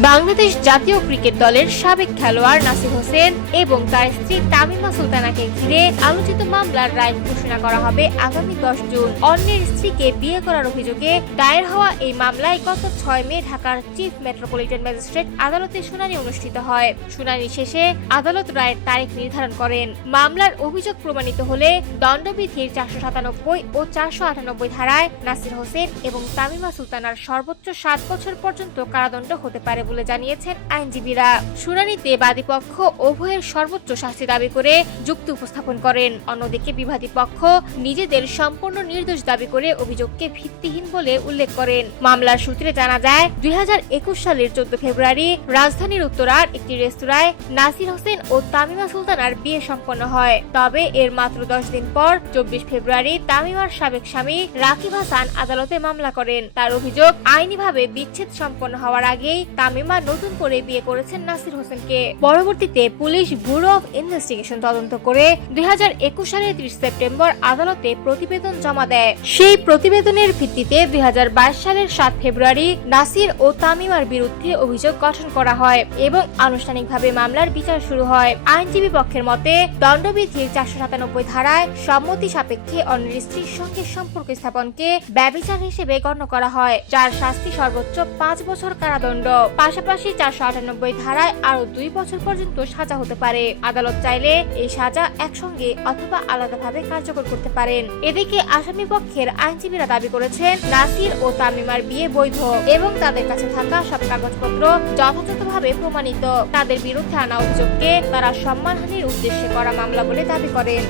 বাংলাদেশ জাতীয় ক্রিকেট দলের সাবেক খেলোয়াড় নাসির হোসেন এবং তার স্ত্রী তামিমা সুলতানাকে ঘিরে আলোচিত মামলার রায় ঘোষণা করা হবে আগামী 10 জুন। অন্যের স্ত্রীকে বিয়ে করার অভিযোগে দায়ের হওয়া এই মামলায় গত 6 মে ঢাকার চিফ মেট্রোপলিটন ম্যাজিস্ট্রেট আদালতে শুনানি অনুষ্ঠিত হয়। শুনানি শেষে আদালত রায়ের তারিখ নির্ধারণ করেন। মামলার অভিযোগ প্রমাণিত হলে দণ্ডবিধির 497 ও 498 ধারায় নাসির হোসেন এবং তামিমা সুলতানার সর্বোচ্চ 7 বছর পর্যন্ত কারাদণ্ড হতে পারে বলে জানিয়েছেন আইনজীবীরা। শুনানিতে বাদীপক্ষ উভয়ের সর্বোচ্চ শাস্তি দাবি করে যুক্তি উপস্থাপন করেন। অন্যদিকে বিবাদী পক্ষ নিজেদের সম্পূর্ণ নির্দোষ দাবি করে অভিযোগকে ভিত্তিহীন বলে উল্লেখ করেন। মামলার সূত্রে জানা যায় 2021 সালের 14 ফেব্রুয়ারি রাজধানীর উত্তরার একটি রেস্তোরাঁয় নাসির হোসেন ও তামিমা সুলতানার বিয়ে সম্পন্ন হয়। তবে এর মাত্র 10 দিন পর 24 ফেব্রুয়ারি তামিমার সাবেক স্বামী রাকিব হাসান আদালতে মামলা করেন। তার অভিযোগ, আইনিভাবে বিচ্ছেদ সম্পন্ন হওয়ার আগেই তামিমা নতুন করে বিয়ে করেছেন নাসির হোসেনকে। পরবর্তীতে পুলিশ ব্যুরো অফ ইনভেস্টিগেশন তদন্ত করে 2021 সালের 30 সেপ্টেম্বর আদালতে প্রতিবেদন জমা দেয়। সেই প্রতিবেদনের ভিত্তিতে 2022 সালের 7 ফেব্রুয়ারি নাসির ও তামিমার বিরুদ্ধে অভিযোগ গঠন করা হয় এবং আনুষ্ঠানিকভাবে মামলার বিচার শুরু হয়। আইনজীবী পক্ষের মতে দণ্ডবিধির 497 ধারায় সম্মতি সাপেক্ষে অন্যের স্ত্রীর সঙ্গে সম্পর্ক স্থাপনকে ব্যভিচার হিসেবে গণ্য করা হয়, যার শাস্তি সর্বোচ্চ 5 বছর কারাদণ্ড। পাশাপাশি 498 ধারায় আরো 2 বছর পর্যন্ত সাজা হতে পারে। আদালত চাইলে এই সাজা একসঙ্গে অথবা আলাদাভাবে কার্যকর করতে পারেন। এদিকে আসামি পক্ষের আইনজীবীরা দাবি করেছেন নাসির ও তামিমার বিয়ে বৈধ এবং তাদের কাছে থাকা সব কাগজপত্র যথাযথভাবে প্রমাণিত। তাদের বিরুদ্ধে আনা অভিযোগকে তারা সম্মানহানির উদ্দেশ্যে করা মামলা বলে দাবি করেন।